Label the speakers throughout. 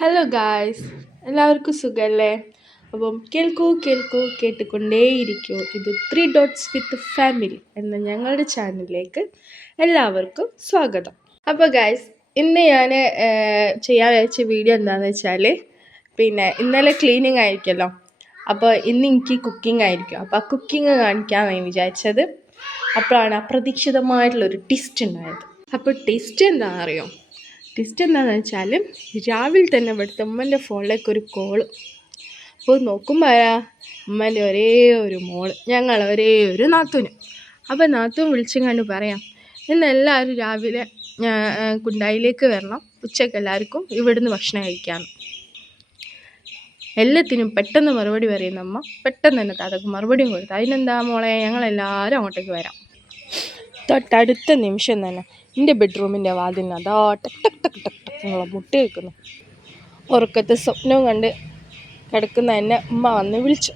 Speaker 1: Hello guys എല്ലാവർക്കും സുഖമല്ലേ അപ്പം കേൾക്കൂ കേൾക്കൂ കേട്ടുകൊണ്ടേയിരിക്കൂ. ഇത് ത്രീ ഡോട്ട്സ് വിത്ത് ഫാമിലി എന്ന ഞങ്ങളുടെ ചാനലിലേക്ക് എല്ലാവർക്കും സ്വാഗതം. അപ്പോൾ ഗായ്സ് ഇന്ന് ഞാൻ ചെയ്യാൻ വെച്ച വീഡിയോ എന്താണെന്ന് വെച്ചാൽ പിന്നെ ഇന്നലെ ക്ലീനിങ് ആയിരിക്കുമല്ലോ അപ്പോൾ ഇന്ന് എനിക്ക് കുക്കിംഗ് ആയിരിക്കും. അപ്പോൾ ആ കുക്കിംഗ് കാണിക്കാമെന്ന് വിചാരിച്ചത് അപ്പോഴാണ് അപ്രതീക്ഷിതമായിട്ടുള്ളൊരു ടിസ്റ്റ് ഉണ്ടായത്. അപ്പോൾ ടിസ്റ്റ് എന്താണെന്ന് ടിസ്റ്റ് എന്താണെന്ന് വെച്ചാൽ രാവിലെ തന്നെ ഇവിടുത്തെ ഉമ്മന്റെ ഫോണിലേക്ക് ഒരു കോൾ അപ്പോൾ നോക്കുമ്പോൾ ഉമ്മന്റെ ഒരേ ഒരു മോൾ ഞങ്ങൾ ഒരേ ഒരു നാത്തൂന്. അപ്പോൾ നാത്തൂൻ കണ്ട് പറയാം ഇന്ന് എല്ലാവരും രാവിലെ കുണ്ടായിലേക്ക് വരണം. ഉച്ചയ്ക്ക് എല്ലാവർക്കും ഇവിടുന്ന് ഭക്ഷണം കഴിക്കാം എല്ലാത്തിനും പെട്ടെന്ന് മറുപടി പറയുന്ന അമ്മ പെട്ടെന്ന് തന്നെ അതൊക്കെ മറുപടിയും കൊടുത്തു അതിനെന്താ മോളെ? ഞങ്ങളെല്ലാവരും അങ്ങോട്ടേക്ക് വരാം. തൊട്ടടുത്ത നിമിഷം തന്നെ എന്റെ ബെഡ്റൂമിന്റെ വാതിലിന് അതാ ടക് ടക് ടക് ടക് ടക് എന്നുള്ള മുട്ടി വെക്കുന്നു ഉറക്കത്തെ സ്വപ്നവും കണ്ട് കിടക്കുന്ന എന്നെ ഉമ്മ വന്ന് വിളിച്ചു.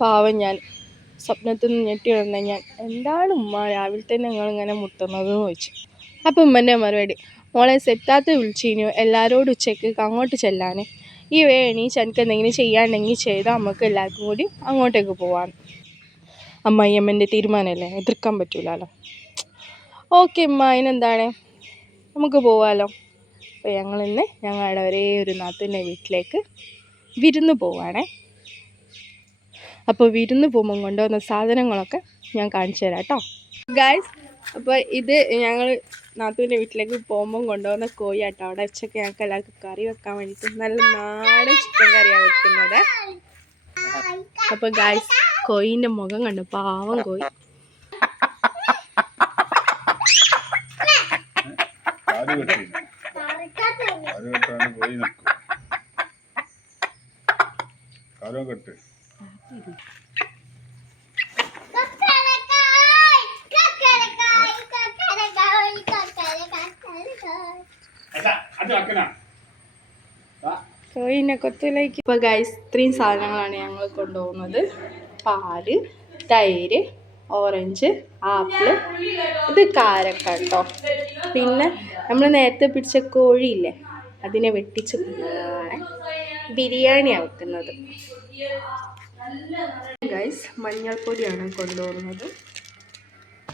Speaker 1: പാവം ഞാൻ. സ്വപ്നത്തിൽ നിന്ന് ഞെട്ടി വന്ന ഞാൻ. എന്താണ് ഉമ്മ രാവിലെ തന്നെ നിങ്ങളിങ്ങനെ മുട്ടുന്നത് എന്ന് ചോദിച്ചു. അപ്പം ഉമ്മന്റെ മറുപടി മോളെ സെറ്റാത്ത് വിളിച്ചിനു എല്ലാവരോടും ഉച്ചയ്ക്ക് അങ്ങോട്ട് ചെല്ലാൻ ഈ വേ എണീച്ച് എനിക്ക് എന്തെങ്കിലും ചെയ്യാണ്ടെങ്കിൽ ചെയ്താൽ നമുക്ക് എല്ലാവർക്കും കൂടി അങ്ങോട്ടേക്ക് പോവാൻ അമ്മായിയമ്മന്റെ തീരുമാനമല്ലേ? എതിർക്കാൻ പറ്റൂലല്ലോ ഓക്കെ അമ്മ അതിനെന്താണ്? നമുക്ക് പോവാമല്ലോ അപ്പോൾ ഞങ്ങളിന്ന് ഞങ്ങളുടെ ഒരേ ഒരു നാത്തിന്റെ വീട്ടിലേക്ക് വിരുന്ന് പോവാണേ. അപ്പോൾ വിരുന്ന് പോകുമ്പോൾ കൊണ്ടുവന്ന സാധനങ്ങളൊക്കെ ഞാൻ കാണിച്ചു തരാം കേട്ടോ. ഗായ്സ് അപ്പോൾ ഇത് ഞങ്ങൾ നാത്തൂന്റെ വീട്ടിലേക്ക് പോകുമ്പം കൊണ്ടുവന്ന കോഴി ആട്ടോ അവിടെ ഉച്ചയ്ക്ക് ഞങ്ങൾക്ക് എല്ലാവർക്കും കറി വെക്കാൻ വേണ്ടിയിട്ട് നല്ല നാടൻ ചിക്കൻ കറിയാണ് വെക്കുന്നത്. അപ്പോൾ ഗായ്സ് കോഴീന്റെ മുഖം കണ്ടു. പാവം കോയി
Speaker 2: കെട്ട്.
Speaker 1: കോയിനെ കൊത്തിലേക്ക്. ഇപ്പോൾ ഗൈസ് ഇത്രയും സാധനങ്ങളാണ് ഞങ്ങൾ കൊണ്ടുപോകുന്നത്. പാൽ തൈര് ഓറഞ്ച് ആപ്പിൾ ഇത് കാരക്ക കേട്ടോ പിന്നെ നമ്മൾ നേരത്തെ പിടിച്ച കോഴിയില്ലേ അതിനെ വെട്ടിച്ച് കൊണ്ടുപോകാണ് ബിരിയാണിയാണ് വെക്കുന്നത് ഗൈസ് മഞ്ഞൾപ്പൊടിയാണ് കൊണ്ടുപോകുന്നത്.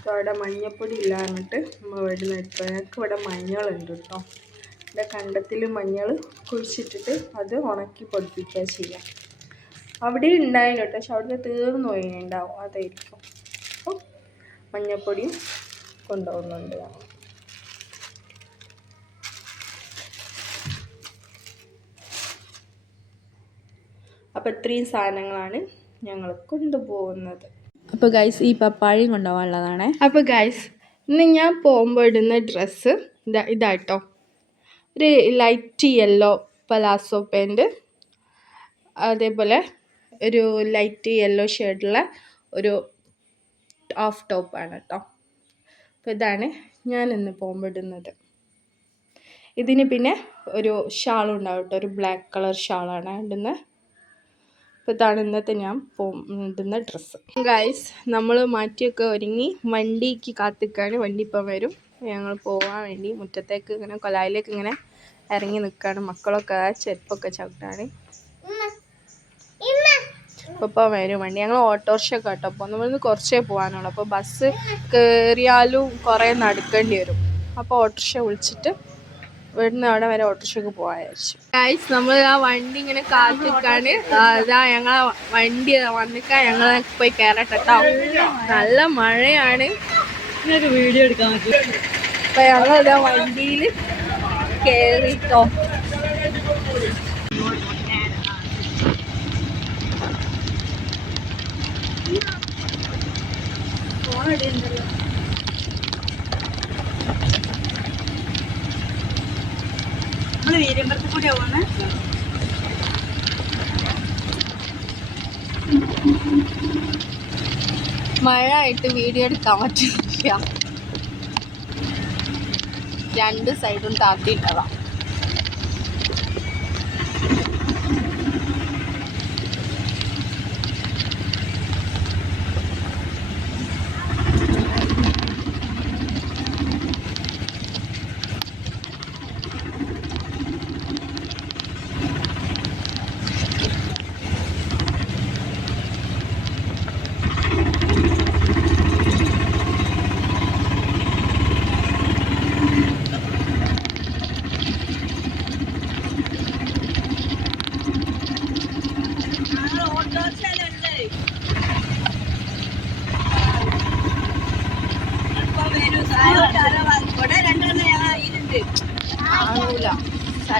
Speaker 1: അവിടെ മഞ്ഞൾപ്പൊടി ഇല്ലാന്നിട്ട് നമ്മൾ ഇവിടുന്ന് എടുത്തു ഞങ്ങൾക്ക് ഇവിടെ മഞ്ഞളുണ്ട് കേട്ടോ. ഇവിടെ കണ്ടത്തിൽ മഞ്ഞൾ കുഴിച്ചിട്ടിട്ട് അത് ഉണക്കി പൊടിപ്പിക്കുക ചെയ്യാം. അവിടെ ഉണ്ടായിരുന്നു കേട്ടോ. പക്ഷെ അവിടുന്ന് തീർന്നു പോയിട്ടുണ്ടാവും അതായിരിക്കും. മഞ്ഞൾപ്പൊടിയും കൊണ്ടുപോകുന്നുണ്ട്. അപ്പോൾ ഇത്രയും സാധനങ്ങളാണ് ഞങ്ങൾ കൊണ്ടുപോകുന്നത്. അപ്പോൾ ഗൈസ് ഈ പപ്പാഴയും കൊണ്ടുപോകാനുള്ളതാണ്. അപ്പോൾ ഗൈസ് ഇന്ന് ഞാൻ പോകുമ്പോൾ ഇടുന്ന ഡ്രസ്സ് ഇതാ ഇതാട്ടോ ഒരു ലൈറ്റ് യെല്ലോ പലാസോ പാന്റ് അതേപോലെ ഒരു ലൈറ്റ് യെല്ലോ ഷെയ്ഡുള്ള ഒരു ഹാഫ് ആണ് കേട്ടോ അപ്പോൾ ഇതാണ് ഞാൻ ഇന്ന് പോകുമ്പിടുന്നത് ഇതിന് പിന്നെ ഒരു ഷാൾ ഉണ്ടാവും ഒരു ബ്ലാക്ക് കളർ ഷാളാണ് ഇടുന്നത് അപ്പോൾ ഇതാണ് ഇന്നത്തെ ഞാൻ ഇടുന്ന ഡ്രസ്സ് ഗൈസ് നമ്മൾ മാറ്റിയൊക്കെ ഒരുങ്ങി വണ്ടിക്ക് കാത്തിക്കാണ്. വണ്ടി ഇപ്പം വരും. ഞങ്ങൾ പോകാൻ വേണ്ടി മുറ്റത്തേക്ക് ഇങ്ങനെ കൊലായിലേക്ക് ഇങ്ങനെ ഇറങ്ങി നിൽക്കുകയാണ് മക്കളൊക്കെ ചെരുപ്പൊക്കെ ചവിട്ടാണ്. അപ്പോൾ വരും. വണ്ടി. ഞങ്ങൾ ഓട്ടോറിക്ഷ കേട്ടോ. അപ്പോൾ നമ്മളിന്ന് കുറച്ചേ പോകാനുള്ളൂ അപ്പോൾ ബസ് കയറിയാലും കുറേ നടക്കേണ്ടി വരും. അപ്പോൾ ഓട്ടോറിക്ഷ വിളിച്ചിട്ട് ഇവിടുന്ന് അവിടെ വരെ ഓട്ടോറിക്ഷക്ക് വിചാരിച്ചു. ഗൈസ് നമ്മൾ ആ വണ്ടി ഇങ്ങനെ കാത്തിക്കാണ് അതാ ഞങ്ങളെ വണ്ടി വന്നിക്കാൻ ഞങ്ങൾ പോയി കയറട്ടെ കേട്ടോ നല്ല മഴയാണ്.
Speaker 3: ഒരു വീഡിയോ എടുക്കാൻ പറ്റും
Speaker 1: അപ്പം ഞങ്ങളിതാ വണ്ടിയിൽ മഴ ആയിട്ട് വീഡിയോ എടുക്കാൻ പറ്റില്ല. രണ്ട് സൈഡും താത്തിയിട്ടതാ.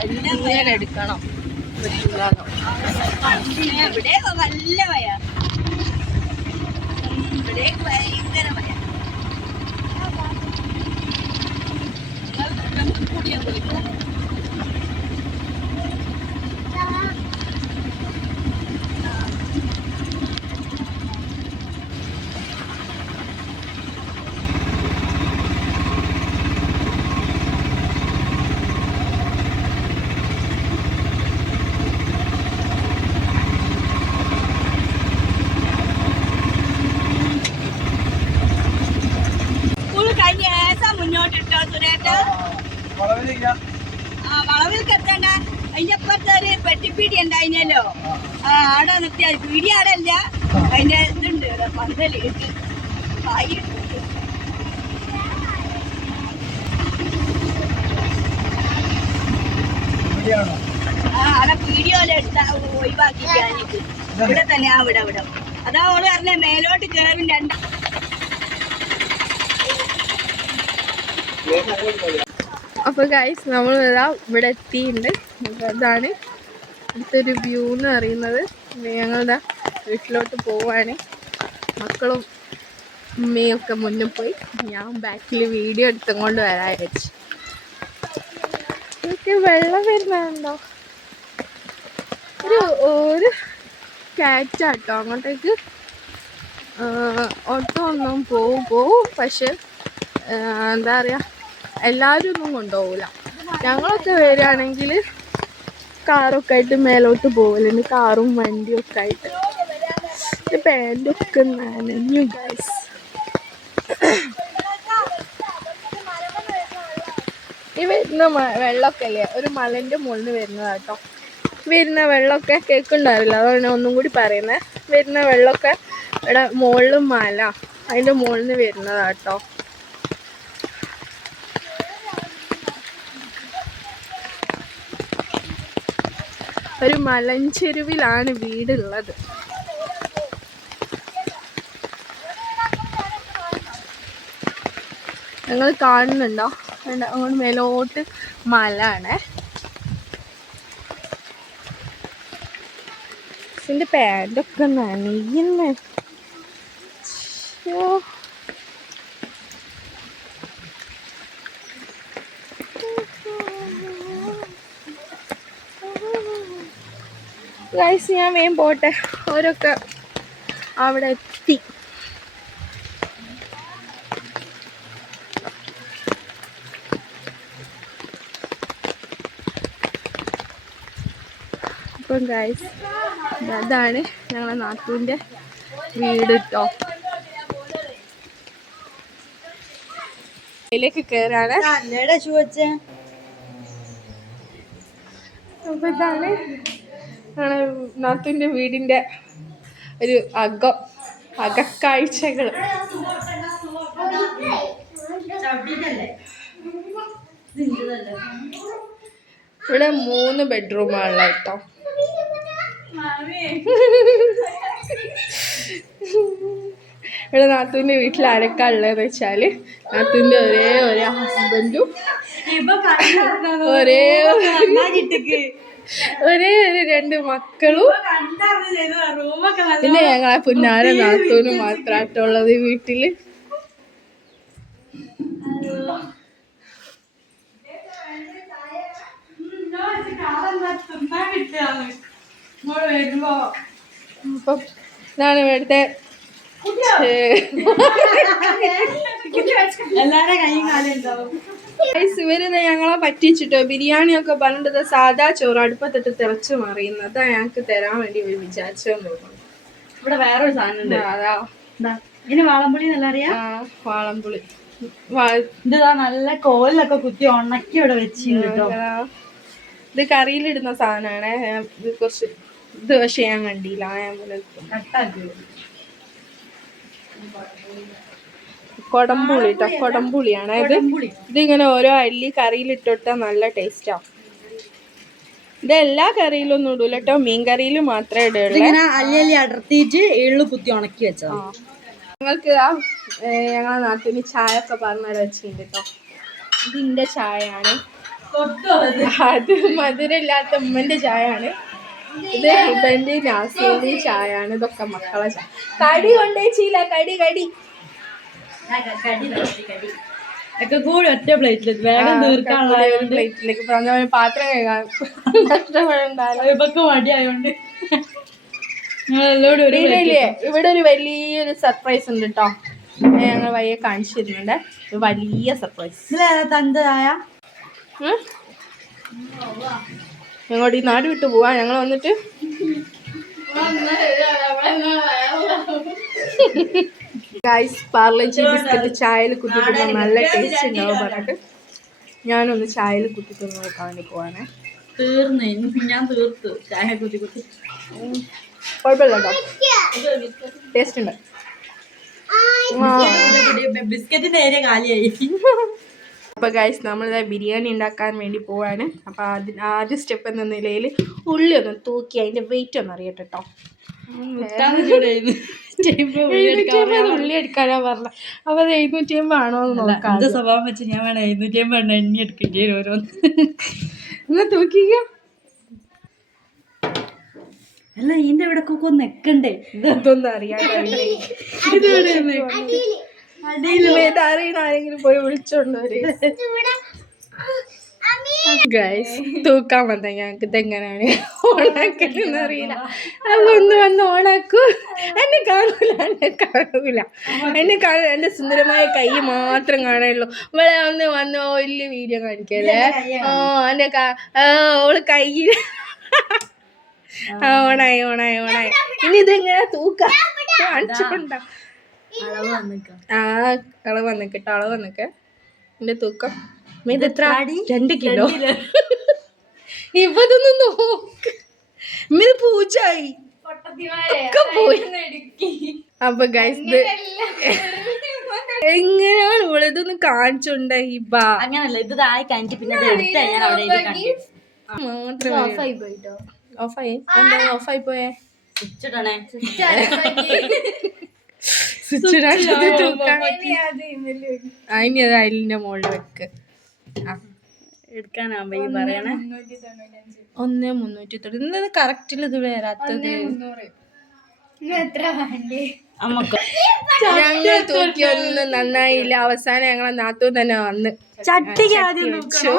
Speaker 1: ഇങ്ങനെ എടുക്കണം.
Speaker 3: ഇവിടെ നല്ല ഇവിടെ ഭയങ്കര മഴ കൂടിയാ വിളിക്കും ആടെ നിർത്തിയാ പീടി ആടല്ല അതിന്റെ ഇതുണ്ട് പന്തൽ കായ് ഇട്ടിട്ട്. ആ അവിടെ പീടിയോലെ എടുത്ത ഒഴിവാക്കിട്ട് ഇവിടെ തന്നെ ആ ഇവിടെ ഇവിടെ. അതാ ഓൾ പറഞ്ഞ മേലോട്ട് കേറും രണ്ട.
Speaker 1: അപ്പൊ ഗൈസ് നമ്മൾ ഇതാ ഇവിടെ എത്തിയിട്ടുണ്ട്. അപ്പൊ അതാണ് അടുത്തൊരു വ്യൂ എന്ന് പറയുന്നത് ഞങ്ങളുടെ വീട്ടിലോട്ട് പോവാണ്. മക്കളും അമ്മയും ഒക്കെ മുന്നിൽ പോയി. ഞാൻ ബാക്കിൽ വീഡിയോ എടുത്തുകൊണ്ട് വരാൻ വെച്ചു ഇതൊക്കെ വെള്ളം വരുന്നുണ്ടോ ഒരു ഒരു കാറ്റാട്ടോ അങ്ങോട്ടേക്ക് ഓട്ടോ ഒന്നും പോവും പോവും. പക്ഷെ എന്താ പറയുക എല്ലാവരും ഒന്നും കൊണ്ടുപോകില്ല ഞങ്ങളൊക്കെ വരികയാണെങ്കിൽ കാറൊക്കെ ആയിട്ട് മേലോട്ട് പോകലുണ്ട് കാറും വണ്ടിയും ഒക്കെ ആയിട്ട് പാന്റൊക്കെ നനഞ്ഞു ഗൈസ് ഈ വരുന്ന വെള്ളമൊക്കെ അല്ലേ ഒരു മലന്റെ മുകളിൽ വരുന്നതാട്ടോ വരുന്ന വെള്ളമൊക്കെ കേൾക്കുന്നുണ്ടാവില്ല അതാണ് ഒന്നും കൂടി പറയുന്നത് വരുന്ന വെള്ളമൊക്കെ ഇവിടെ മുകളിൽ മല അതിന്റെ മുകളിൽ നിന്ന് വരുന്നതാട്ടോ ഒരു മലഞ്ചെരുവിലാണ് വീടുള്ളത്. ഞങ്ങൾ കാണുന്നുണ്ടോ? അങ്ങോട്ട് മേലോട്ട് മല ആണേ ഇതിന്റെ പാന്റൊക്കെ നനയുന്നേ. ഗൈസ് ഞാൻ വേഗം പോട്ടെ. അവരൊക്കെ അവിടെ എത്തി. അപ്പം ഗൈസ് അതാണ് ഞങ്ങളെ നാത്തൂന്റെ വീട് കേട്ടോ ഇതിലേക്ക് കയറാണ് അപ്പൊ ഇതാണ് ഞങ്ങളെ നാത്തിന്റെ വീടിന്റെ ഒരു അകം അകക്കാഴ്ചകൾ. ഇവിടെ മൂന്ന് ബെഡ്റൂമാണുള്ള കേട്ടോ. ഇവിടെ നാത്തൂന്റെ വീട്ടിൽ ആരൊക്കെ ഉള്ളതെന്ന് വെച്ചാൽ നാത്തൂന്റെ ഒരേ ഒരേ ഹസ്ബൻഡും ഒരേ ഒരേ ഒരു രണ്ട് മക്കളും. പിന്നെ ഞങ്ങളെ പുന്നാര നാത്തൂനും മാത്രമായിട്ടുള്ളത് വീട്ടിൽ. അപ്പം ഇതാണ് ഇവിടുത്തെ
Speaker 3: എല്ലാരുടെ കൈയും കാലും ഉണ്ടാവും
Speaker 1: ഗൈസ് ഇവർ ഞങ്ങളെ പറ്റിച്ചിട്ടോ? ബിരിയാണി ഒക്കെ പറഞ്ഞിട്ട് സാധാ ചോറ് അടുപ്പത്തിട്ട് തിളച്ച് മറിയുന്നത് അതാ ഞങ്ങൾക്ക് തരാൻ വേണ്ടി ഒരു വിചാരിച്ചെന്ന് തോന്നുന്നു
Speaker 3: ഇവിടെ വേറൊരു സാധനം
Speaker 1: അതാ.
Speaker 3: വാളമ്പുളി ഇതിന് വാളംപുളി എന്നല്ല
Speaker 1: ആ, വാളംപുളി.
Speaker 3: ഇതാ നല്ല കോലിലൊക്കെ കുത്തി ഉണക്കി ഇവിടെ കേട്ടോ.
Speaker 1: ഇത് കറിയിലിടുന്ന സാധനമാണ് ഇത് കുറച്ച് ചെയ്യാൻ ഞാൻ കണ്ടില്ല. ഞാൻ കൊടംപുളി കേട്ടോ കൊടംപുളിയാണ് ഇത്? ഇതിങ്ങനെ ഓരോ അല്ലി കറിയിലിട്ടിട്ടാൽ നല്ല ടേസ്റ്റാ. ഇത് എല്ലാ ഒന്നും ഇടൂല കേട്ടോ മീൻ കറിയിൽ മാത്രമേ ഇടുള്ളൂ.
Speaker 3: ഇതിങ്ങനെ അല്ലി അല്ലി അടർത്തിയിട്ട് എള്ളു കുത്തി ഉണക്കി വെച്ചതാ.
Speaker 1: ഞങ്ങൾക്ക് ആ ഞങ്ങളെ നാട്ടിൽ ചായ ഒക്കെ പറഞ്ഞവിടെ വെച്ചിട്ടുണ്ട് കേട്ടോ ഇതിന്റെ ചായയാണ്. അത്. മധുരമില്ലാത്ത ഉമ്മന്റെ ചായ ആണ് ഇത് ഹിബന്റെ നാസിന്റെ ചായ ആണ് ഇതൊക്കെ മക്കളെ ചായ. കടി കൊണ്ടേച്ചില്ല കടി കടി.
Speaker 3: ഒക്കെ കൂടി ഒറ്റ പ്ലേറ്റിൽ വേഗം തീർക്കാനുള്ള
Speaker 1: പ്ലേറ്റിലേക്ക് പറഞ്ഞ പാത്രം കഴുകാൻ കഷ്ടപ്പെടണ്ടാലോ
Speaker 3: ഇപ്പൊക്കെ മടിയായോണ്ട്.
Speaker 1: ഇവിടെ ഒരു വലിയൊരു സർപ്രൈസ് ഉണ്ട് കേട്ടോ ഞങ്ങൾ വയ്യെ കാണിച്ചു തരുന്നുണ്ട്. വലിയ സർപ്രൈസ്
Speaker 3: തന്തായ തന്തതായ
Speaker 1: ഞങ്ങളുടെ ഈ നാട് വിട്ടു പോവാ. ഞങ്ങൾ വന്നിട്ട് ഗൈസ് പാർലജി ബിസ്ക്കറ്റ് ചായയിൽ കുത്തിട്ടുള്ള നല്ല ടേസ്റ്റ് ഉണ്ടാവും പറഞ്ഞിട്ട് ഞാനൊന്ന് ചായയിൽ കുത്തിട്ട് നോക്കാൻ വേണ്ടി പോവാണേ.
Speaker 3: തീർന്നു. ഞാൻ തീർത്തു. ചായ കുത്തി കുത്തി.
Speaker 1: കുഴപ്പമില്ല കേട്ടോ. ടേസ്റ്റ് ഉണ്ട്.
Speaker 3: ബിസ്ക്കറ്റിന്റെ നേരെ കാലിയായി.
Speaker 1: അപ്പോൾ ഗൈസ് നമ്മളിതാ ബിരിയാണി ഉണ്ടാക്കാൻ വേണ്ടി പോവാണ്. അപ്പോൾ അതിന് ആദ്യ സ്റ്റെപ്പ് എന്ന നിലയിൽ ഉള്ളി ഒന്ന് തൂക്കി അതിന്റെ വെയിറ്റ് ഒന്ന് അറിയട്ടെ കേട്ടോ ഉള്ളി എടുക്കാനാ പറഞ്ഞ അപ്പോൾ അത് എഴുന്നൂറ്റി അമ്പത് ആണോ എന്ന് നോക്കാം
Speaker 3: സ്വഭാവം വെച്ച് ഞാൻ വേണം എഴുന്നൂറ്റി അമ്പത് എണ്ണി എടുക്കേണ്ടി വരും ഓരോന്ന്.
Speaker 1: എന്നാ തൂക്കിക്കോ.
Speaker 3: അല്ല ഇതിന്റെ ഇവിടെ ഒക്കെ ഒന്ന് നിക്കണ്ടേ?
Speaker 1: ഇതൊന്നും അറിയണ ആരെങ്കിലും പോയി വിളിച്ചോണ്ട് ഗൈസ് തൂക്കാൻ വന്ന ഞങ്ങൾക്ക് ഇതെങ്ങനെയാണ്? ഓണാക്കലെന്ന് അറിയില്ല. അപ്പൊ ഒന്ന് വന്ന് ഓണാക്കൂ എന്നെ കാണൂല എന്നെ കാണൂല. എന്നെ കാണൂല എന്റെ സുന്ദരമായ കൈ മാത്രം കാണുള്ളൂ ഇവിടെ ഒന്ന് വന്ന് വലിയ വീഡിയോ കാണിക്കല്ലേ? ഓ എന്റെ ഓൾ കയ്യിൽ ഓണായി ഓണായി ഓണായി. ഇനി ഇതെങ്ങനെ തൂക്കാം? കാണിച്ചുകൊണ്ടാ
Speaker 3: അളവ് വന്നിക്കാം.
Speaker 1: ആ അളവ് വന്നിക്കട്ടെ അളവ് എന്റെ തൂക്കം. ഇത് എത്ര? രണ്ട് കിലോ. ഇവതൊന്ന് നോക്ക്. ഇത് പൂച്ചായി ഒക്കെ പോയി. അപ്പൊ ഗൈസ് എങ്ങനെയാണ് ഇവിടെ കാണിച്ചുണ്ട് ഹിബ?
Speaker 3: അങ്ങനല്ല ഇത് താഴെ കഴിഞ്ഞിട്ട് പിന്നെ
Speaker 1: ഓഫായി പോയേ? സ്വിച്ച് തൂക്കാൻ അതിന് അത് അയലിന്റെ മുകളിൽ വെക്ക്. ആ
Speaker 3: എടുക്കാനാവുമ്പോ ഈ പറയണേ.
Speaker 1: ഒന്ന് മുന്നൂറ്റി തൊണ്ണൂറ് ഇന്നത് കറക്റ്റിൽ ഇത് വരാത്തത്
Speaker 3: നമുക്ക്
Speaker 1: ഞങ്ങൾ തൂക്കിയൊന്നും നന്നായില്ല. അവസാനം ഞങ്ങളെ നാത്തു തന്നെ വന്ന്
Speaker 3: ചട്ടിക്ക് ആദ്യം
Speaker 1: വെച്ചു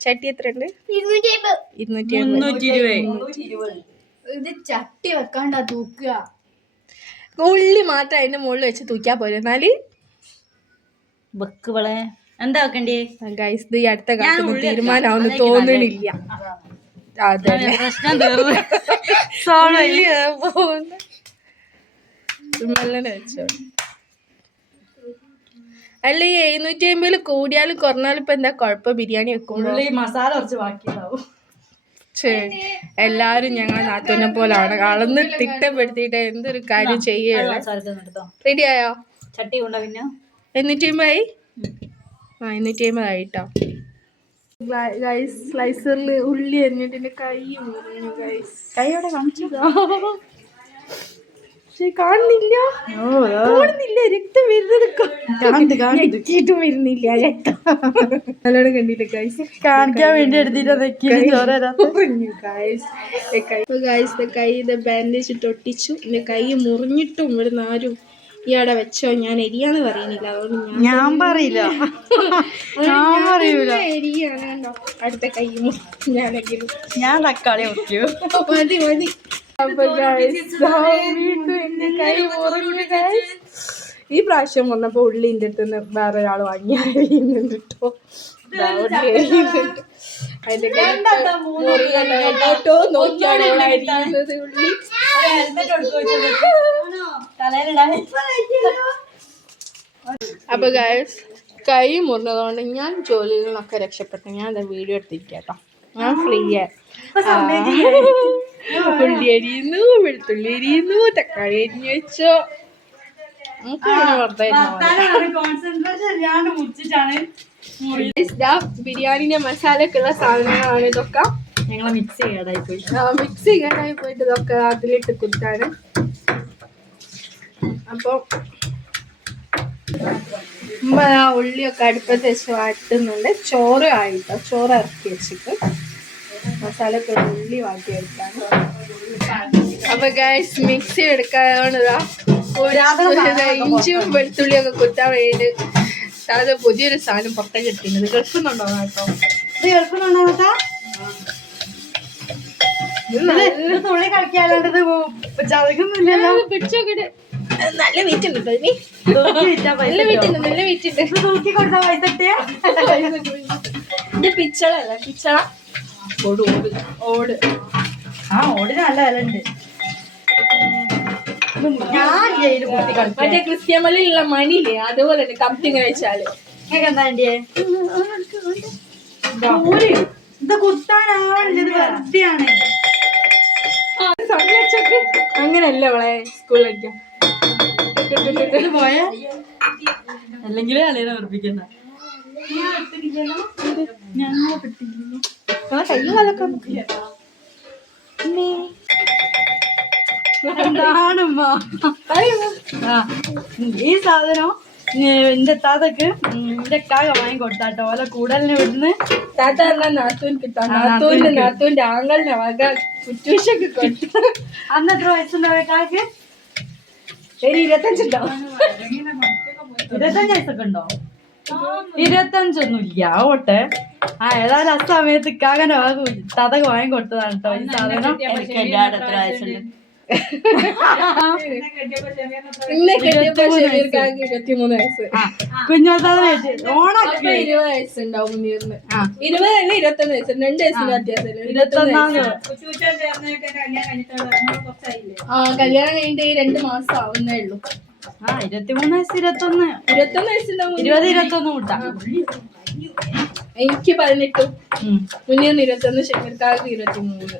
Speaker 1: ചട്ടി എത്ര ഉണ്ട് ഇരുന്നൂറ്റി
Speaker 3: ഇരുപത്.
Speaker 4: ഇത് ചട്ടി വെക്കാണ്ടാ തൂക്കുക.
Speaker 1: ഉള്ളി മാത്രം അതിന്റെ മുകളിൽ വെച്ച് തൂക്കിയാ പോരെ. എന്നാൽ?
Speaker 3: വെക്കുവളെ എന്താ വെക്കണ്ടേ?
Speaker 1: ഗൈസ് ഇത് ഈ അടുത്ത കാലത്ത് തീരുമാനമാവുന്നു തോന്നണില്ല. അതെ
Speaker 3: പ്രശ്നം തീർന്നു.
Speaker 1: ഉള്ളി പോകുന്ന. മെല്ലനെ വെച്ചോ. അല്ല ഈ എഴുന്നൂറ്റി അമ്പതിൽ കൂടിയാലും കുറഞ്ഞാലും ഇപ്പൊ എന്താ കുഴപ്പം? ബിരിയാണി വെക്കുമ്പോൾ
Speaker 3: ഉള്ളി മസാല കുറച്ച് ബാക്കിയുണ്ടാവും.
Speaker 1: എല്ലാരും ഞങ്ങളെ നാത്തൂനെ പോലാണ്. അളന്ന് തിട്ടപ്പെടുത്തിയിട്ട് എന്തൊരു കാര്യം
Speaker 3: ചെയ്യുന്നു
Speaker 1: റെഡി ആയോ?
Speaker 3: ചട്ടി കൊണ്ടോ പിന്നെ
Speaker 1: എന്നിട്ട് അമ്പതായി ആ അമ്പതായിട്ടോ ഗൈസ് സ്ലൈസറിൽ ഉള്ളി എറിഞ്ഞിട്ട് കൈ കൈ
Speaker 3: അവിടെ കാണിച്ചതാ?
Speaker 1: പക്ഷെ കാണുന്നില്ല. കാണുന്നില്ല രക്തം വരുന്നത് ഞെക്കിയിട്ടും വരുന്നില്ല രക്തം. നല്ലോണം കണ്ടില്ല ഗൈസ്
Speaker 3: കാണിക്കാൻ വേണ്ടി എടുത്തിട്ട്
Speaker 1: കൈ ഇത് ബാൻഡേജ് ഇട്ട് ഒട്ടിച്ചു. എന്റെ കൈ മുറിഞ്ഞിട്ടും ഇവിടുന്ന് ആരും ഇയാടെ വെച്ചോ? ഞാൻ എരിയാന്ന് പറയുന്നില്ല. അതുകൊണ്ട് ഞാൻ
Speaker 3: ഞാൻ പറയില്ല. ഞാൻ പറയൂല.
Speaker 1: എരിയാണ് കണ്ടോ അടുത്ത കൈ ഞാനെങ്കിലും
Speaker 3: ഞാൻ തക്കാളി
Speaker 1: മതി മതി. അപ്പൊ guys, ദാ വീണ്ടും എന്റെ കൈ. ഈ പ്രാവശ്യം വന്നപ്പോ ഉള്ളിന്റെ അടുത്ത് നിന്ന് വേറെ ഒരാൾ വാങ്ങി. അരിയുന്നുണ്ട് കേട്ടോ. ഉള്ളി അതിന്റെ നോക്കിയാണ് അരിയുന്നത് ഉള്ളി? അപ്പൊ ഗായസ് കൈ മുറിഞ്ഞതുകൊണ്ട് ഞാൻ ജോലിയിൽ നിന്നൊക്കെ രക്ഷപ്പെട്ടു. ഞാൻ വീഡിയോ എടുത്തിരിക്കാം കേട്ടോ ഞാൻ ഫ്രീ ഉള്ളി അരിയുന്നു വെളുത്തുള്ളി അരിയുന്നു തക്കാളി അരിഞ്ഞു വെച്ചോ. ബിരിയാണിന്റെ മസാല മസാലക്കുള്ള സാധനങ്ങളാണ് ഇതൊക്കെ.
Speaker 3: ഞങ്ങളെ മിക്സ് ചെയ്യാതായി പോയി.
Speaker 1: മിക്സ് ചെയ്യാനായി പോയിട്ട് ഇതൊക്കെ അതിലിട്ട് കുത്താണ്. അപ്പൊ ഉള്ളിയൊക്കെ അടുപ്പത്ത് വെച്ച് വാട്ടുന്നുണ്ട്. ചോറ് ആയിട്ടോ? ചോറ് ഇറക്കി വെച്ചിട്ട്. മസാലയൊക്കെ ഉള്ളി വാട്ടിയെടുക്കാണ് അപ്പൊ ഗൈസ് മിക്സി ഇതാ ഇഞ്ചിയും വെളുത്തുള്ളിയൊക്കെ കുത്താൻ വേണ്ടി അത് പുതിയൊരു സാധനം പുറത്തേക്ക് ഇത് നിന്നുണ്ടോ കേട്ടോ
Speaker 3: ഇത് കേൾക്കുന്നുണ്ടോ കേട്ടാ തുള്ളി കളിക്കാണ്ട് ചതക്കുന്നില്ലല്ലോ
Speaker 1: പിടിച്ചോക്കിട്ട് നല്ല വീറ്റുണ്ട് നല്ല വീറ്റുണ്ട് നല്ല വീറ്റുണ്ട്
Speaker 3: തൂക്കി കൊടുത്ത പൈസ കിട്ടിയ?
Speaker 1: ഇത് പിച്ചളല്ല പിച്ചള. ഓട് ഓട് ഓട്.
Speaker 3: ആ ഓട് നല്ല വില ഉണ്ട്
Speaker 1: മറ്റേ ക്രിസ്ത്യമലുള്ള മണിയില്ലേ അതുപോലെ തന്നെ
Speaker 3: കമ്പിങ്ങനെ വെച്ചാൽ. ഇത്.
Speaker 1: അങ്ങനെയല്ല അവളെ സ്കൂളിലേക്ക്
Speaker 3: പോയ? അല്ലെങ്കിൽ അളിയനെ ഉറപ്പിക്കണ്ട
Speaker 1: കൈ കാലൊക്കെ
Speaker 3: എന്താണമ്മ ഈ സാധനം എന്റെ താത്തക്ക് എന്റെ കാക വാങ്ങിക്കൊടുത്താട്ടോ. ഓല കൂടലിന് വിടുന്ന്
Speaker 1: താത്ത എന്നാ നാത്തൂൻ കിട്ടാം? നാത്തൂന്റെ നാത്തൂന്റെ ആങ്ങളുടെ വക കുറ്റൂഷൊക്കെ കൊടുത്തു
Speaker 3: അന്ന് എത്ര വയസ്സുണ്ടാവേ കാക്ക്
Speaker 1: ശരി ഇരുപത്തഞ്ചുണ്ടോ?
Speaker 3: ഇരുപത്തഞ്ച് വയസ്സൊക്കെ ഉണ്ടോ? ഇരുപത്തഞ്ചൊന്നും ഇല്ല ഓട്ടെ ആ ഏതായാലും ആ സമയത്ത് വക താത്തക്ക് വാങ്ങി കൊടുത്തതാണ് കേട്ടോ ഈ സാധനം എത്ര വയസ്സുണ്ട്
Speaker 1: ഇന്നെ കെട്ടിയപ്പോ ഷെമീർക്കാക്ക് ഇരുപത്തിമൂന്ന് വയസ്സ്.
Speaker 3: കുഞ്ഞോത്താതെ ഓണാക്കി.
Speaker 1: അപ്പൊ ഇരുപത് വയസ്സുണ്ടാവും മുനീറിന് ഇരുപത് അല്ല ഇരുപത്തൊന്ന് വയസ്സ്? രണ്ട് വയസ്സിന്റെ വ്യത്യാസമല്ലേ?
Speaker 3: ഇരുപത്തൊന്നാം
Speaker 1: ആ കല്യാണം കഴിഞ്ഞിട്ട് രണ്ട് മാസം ആവുന്നേ ഉള്ളൂ.
Speaker 3: ആ ഇരുപത്തിമൂന്ന് വയസ്സ് ഇരുപത്തൊന്ന്
Speaker 1: ഇരുപത്തൊന്ന് വയസ്സുണ്ടാവും
Speaker 3: ഇരുപത് ഇരുപത്തൊന്ന് കൂട്ടാം.
Speaker 1: എനിക്ക് പതിനെട്ടും മുന്നേ ഇരുപത്തൊന്ന് ശങ്കർക്കാർക്ക് ഇരുപത്തിമൂന്ന്.